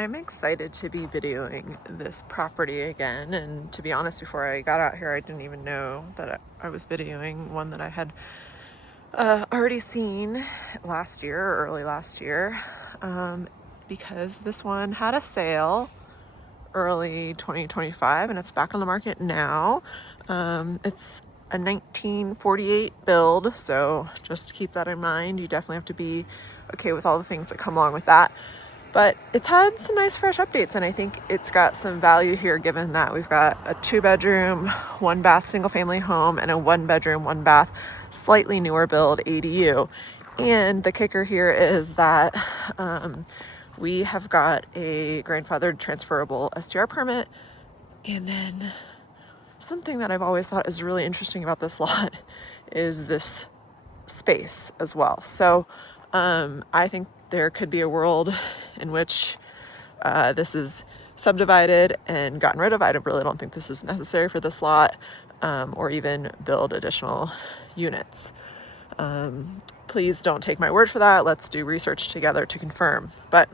I'm excited to be videoing this property again, and to be honest, before I got out here I didn't even know that I was videoing one that I had already seen last year or early last year, because this one had a sale early 2025 and it's back on the market now. It's a 1948 build, so just keep that in mind. You definitely have to be okay with all the things that come along with that. But it's had some nice fresh updates, and I think it's got some value here given that we've got a 2-bedroom, 1-bath single family home and a 1-bedroom, 1-bath slightly newer build ADU. And the kicker here is that we have got a grandfathered transferable STR permit. And then something that I've always thought is really interesting about this lot is this space as well. So I think there could be a world in which this is subdivided and gotten rid of. I really don't think this is necessary for this lot, or even build additional units. Please don't take my word for that. Let's do research together to confirm. But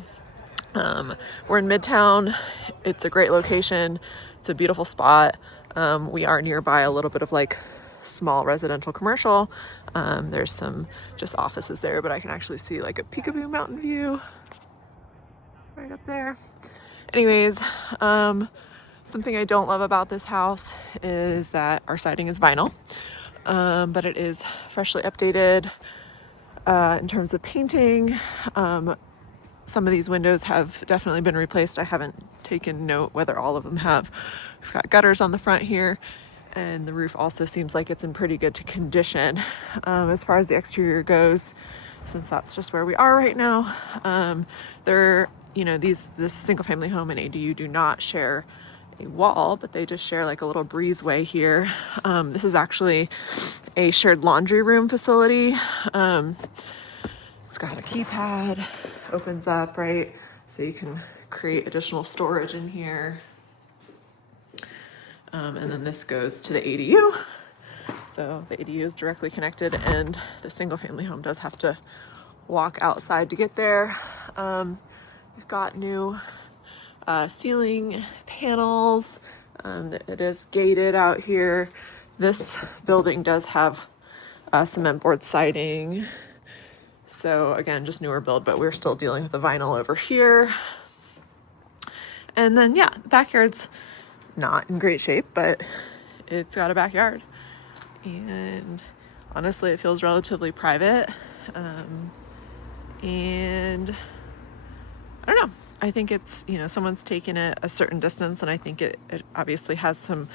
we're in Midtown. It's a great location. It's a beautiful spot. We are nearby a little bit of like small residential commercial. There's some just offices there, but I can actually see like a peekaboo mountain view right up there. Anyways, something I don't love about this house is that our siding is vinyl, but it is freshly updated in terms of painting. Some of these windows have definitely been replaced. I haven't taken note whether all of them have. We've got gutters on the front here, and the roof also seems like it's in pretty good condition. As far as the exterior goes, since that's just where we are right now, this single family home and ADU do not share a wall, but they just share like a little breezeway here. This is actually a shared laundry room facility. It's got a keypad, opens up, right? So you can create additional storage in here. And then this goes to the ADU. So the ADU is directly connected, and the single family home does have to walk outside to get there. We've got new ceiling panels. It is gated out here. This building does have cement board siding. So again, just newer build, but we're still dealing with the vinyl over here. And then, yeah, the backyard's not in great shape, but it's got a backyard. And honestly, it feels relatively private. And I don't know. I think it's, someone's taken it a certain distance, and I think it obviously has some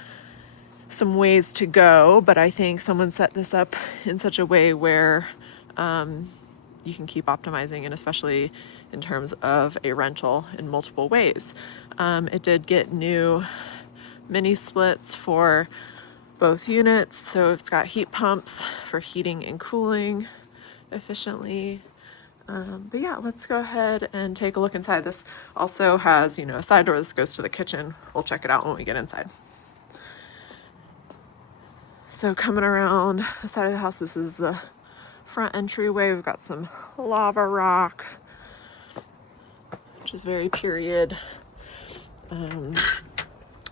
ways to go, but I think someone set this up in such a way where you can keep optimizing, and especially in terms of a rental in multiple ways. It did get new mini splits for both units, so it's got heat pumps for heating and cooling efficiently. But yeah, let's go ahead and take a look inside. This also has, a side door. This goes to the kitchen. We'll check it out when we get inside. So coming around the side of the house, this is the front entryway. We've got some lava rock, which is very period. And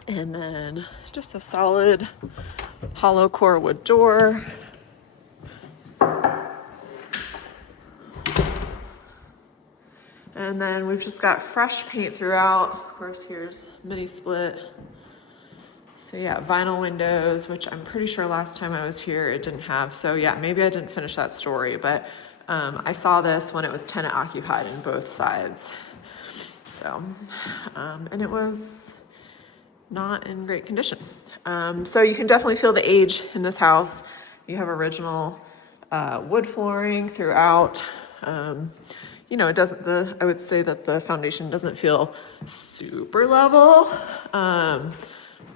then just a solid hollow core wood door. And then we've just got fresh paint throughout. Of course, here's mini split. So yeah, vinyl windows, which I'm pretty sure last time I was here it didn't have. So yeah, maybe I didn't finish that story, but I saw this when it was tenant occupied in both sides. So, and it was not in great condition. So you can definitely feel the age in this house. You have original wood flooring throughout. It doesn't, I would say that the foundation doesn't feel super level,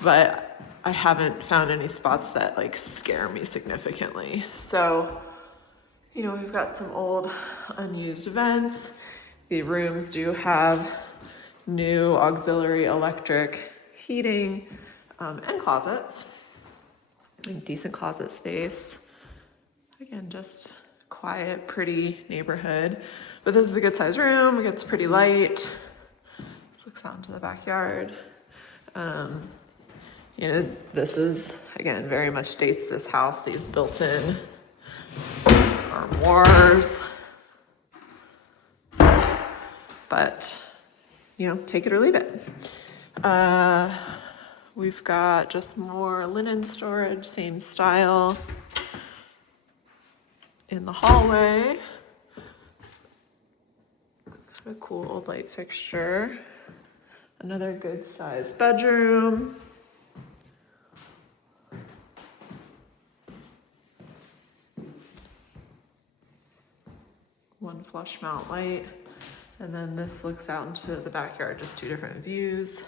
but I haven't found any spots that like scare me significantly. So, we've got some old unused vents. The rooms do have new auxiliary electric heating, and closets, like decent closet space. Again, just quiet, pretty neighborhood. But this is a good sized room. It gets pretty light. looks out into the backyard. You know, this is, again, very much dates this house, these built-in armoires. But, you know, take it or leave it. We've got just more linen storage, same style. In the hallway, a cool old light fixture. Another good sized bedroom. One flush mount light. And then this looks out into the backyard, just two different views.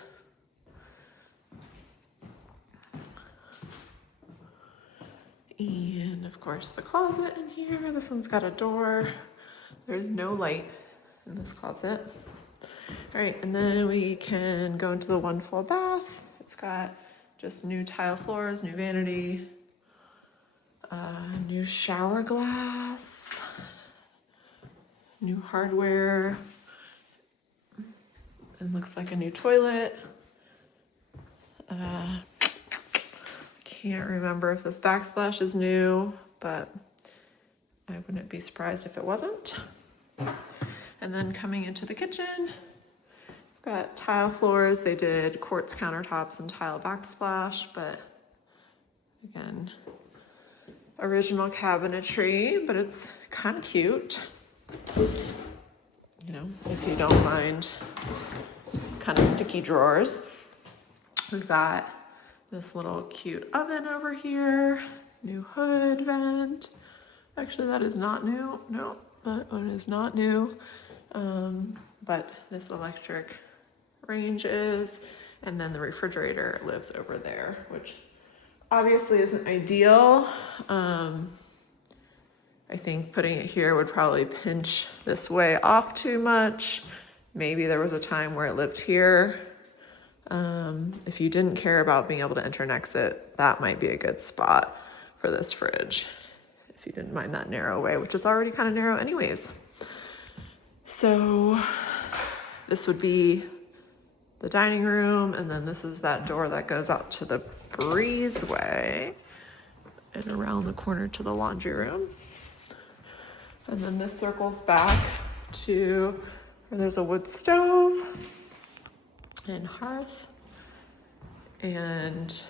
And of course the closet in here. This one's got a door. There's no light in this closet. All right, and then we can go into the one full bath. It's got just new tile floors, new vanity, new shower glass, new hardware, and looks like a new toilet. Can't remember if this backsplash is new, but I wouldn't be surprised if it wasn't. And then coming into the kitchen, got tile floors. They did quartz countertops and tile backsplash, but again, original cabinetry, but it's kind of cute. You know, if you don't mind kind of sticky drawers. We've got this little cute oven over here, new hood vent. Actually, that is not new. No, that one is not new. But this electric range is, and then the refrigerator lives over there, which obviously isn't ideal. I think putting it here would probably pinch this way off too much. Maybe there was a time where it lived here. If you didn't care about being able to enter and exit, that might be a good spot for this fridge. If you didn't mind that narrow way, which is already kind of narrow anyways. So this would be the dining room, and then this is that door that goes out to the breezeway and around the corner to the laundry room. And then this circles back to where there's a wood stove and hearth and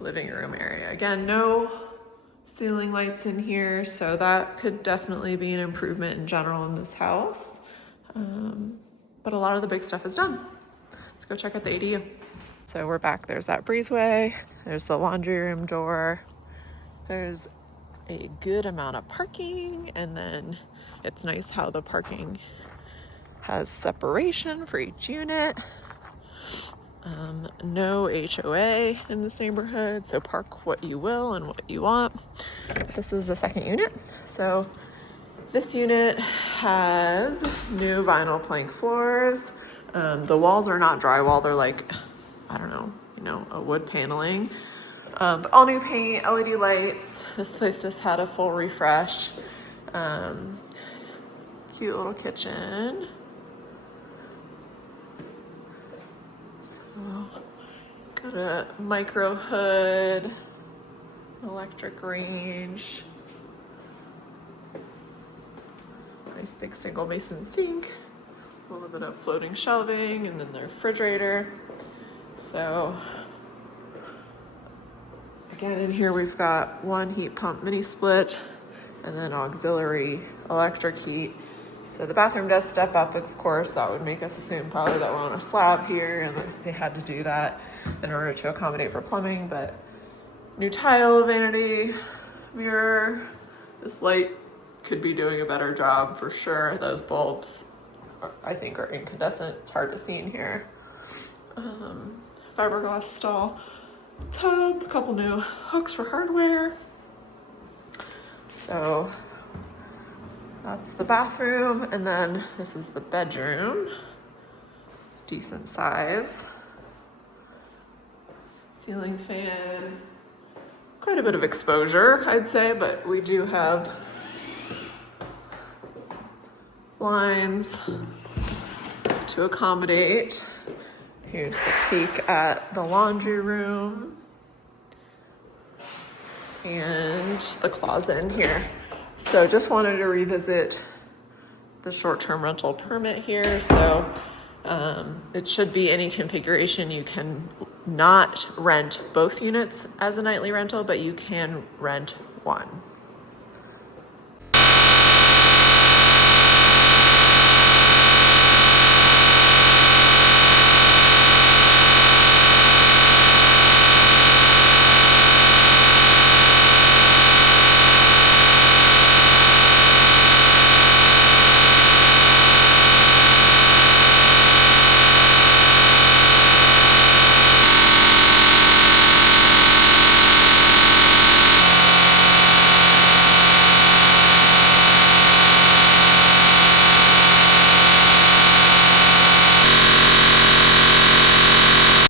living room area. Again, no ceiling lights in here, so that could definitely be an improvement in general in this house. But a lot of the big stuff is done. Let's go check out the ADU. So we're back. There's that breezeway. There's the laundry room door. There's a good amount of parking, and then it's nice how the parking has separation for each unit. No HOA in this neighborhood, so park what you will and what you want. This is the second unit. So this unit has new vinyl plank floors. The walls are not drywall, they're like, I don't know, a wood paneling. But all new paint, LED lights. This place just had a full refresh. Cute little kitchen. So, got a micro hood, electric range. Nice big single basin sink. A little bit of floating shelving, and then the refrigerator. So, again, in here we've got one heat pump mini split and then auxiliary electric heat. So the bathroom does step up, of course. That would make us assume probably that we're on a slab here, and that they had to do that in order to accommodate for plumbing. But new tile, vanity, mirror. This light could be doing a better job for sure. Those bulbs, I think, are incandescent. It's hard to see in here. Fiberglass stall. Tub, a couple new hooks for hardware. So that's the bathroom, and then this is the bedroom. Decent size. Ceiling fan. Quite a bit of exposure, I'd say, but we do have blinds to accommodate. Here's the peek at the laundry room and the closet in here. So just wanted to revisit the short-term rental permit here. So it should be any configuration. You can not rent both units as a nightly rental, but you can rent one.